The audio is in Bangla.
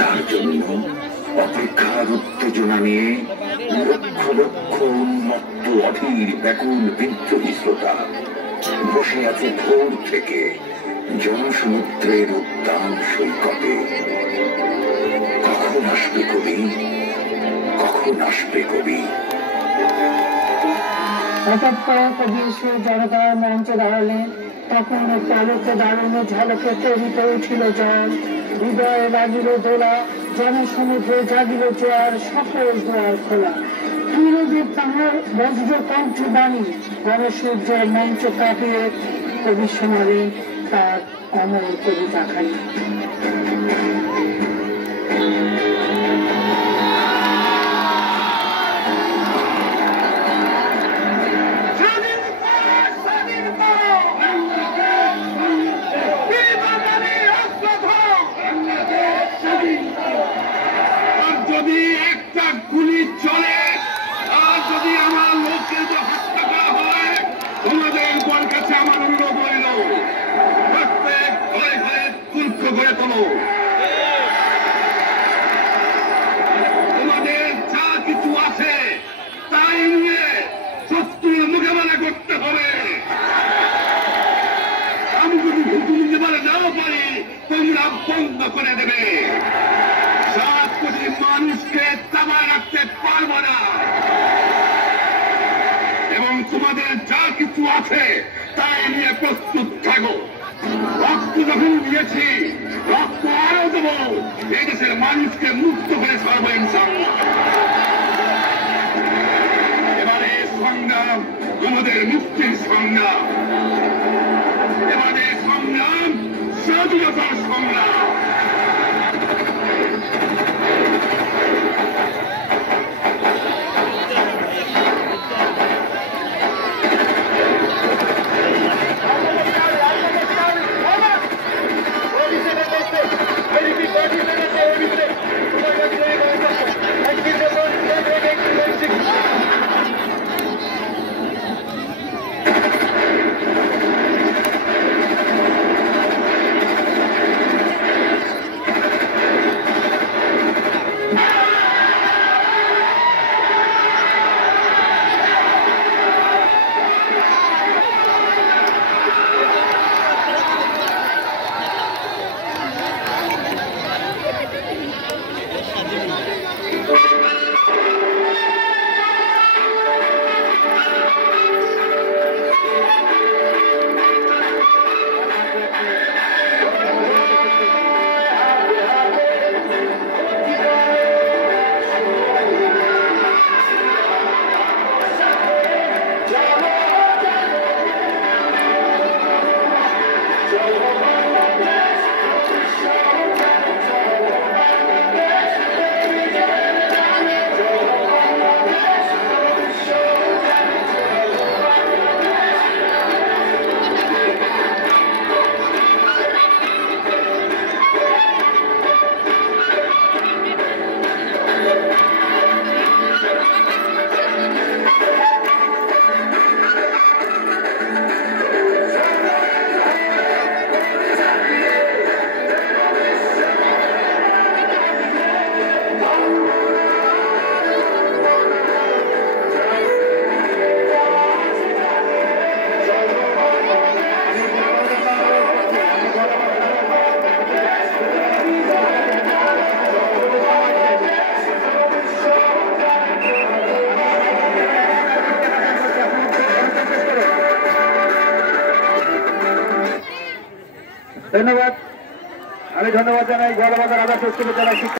তার জন্য অপেক্ষার উত্তেজনা নিয়ে লক্ষ লক্ষ উন্মত্ত অধীর ব্যাকুল বিদ্রোহী শ্রোতা বসে আছে ভোর থেকে জনসমুদ্রের উদ্যান সৈকতে। কখন আসবে কবি, কখন আসবে কবি? হঠাৎ করে কবি এসে জনতার মঞ্চে দাঁড়ালেন। তখন পলকে দারুণে ঝলকে তরিতে উঠিল জল, হৃদয়ে লাগিল দোলা, জনসমুদ্রে জাগিল জোয়ার, সকল দুয়ার খোলা। তীরদের তাহার বজ্র কণ্ঠ বাণী, গণসূর্যের মঞ্চ কাঁপিয়ে কবি শোনালেন তার অমর কবিতা খানি। যদি একটা গুলি চলে আর যদি আমার লোককে হত্যা করা হয়, তোমাদের কাছে আমার অনুরোধ রইল, প্রত্যেক ঘরে ঘরে তুর্ক করে তোলো। তোমাদের যা কিছু আছে তাই নিয়ে শত্রুর মোকাবেলা করতে হবে। আমি যদি হুকুম নিবারে নাও পারি, তোমরা বন্ধ করে দেবে। 7 কোটি মানুষকে চাপা রাখতে পারব না, এবং তোমাদের যা কিছু আছে তাই নিয়ে প্রস্তুত থাকো। রক্ত যখন দিয়েছি, রক্ত আরো দেবো। এই দেশের মানুষকে মুক্ত করে ছাড়বো ইনশাআল্লাহ। এবারে সংগ্রাম আমাদের মুক্তির সংগ্রাম, এবারে সংগ্রাম স্বাধীনতার সংগ্রাম। ধন্যবাদ। আমি ধন্যবাদ জানাই গোয়ালবাজার আদর্শ স্কুলে যারা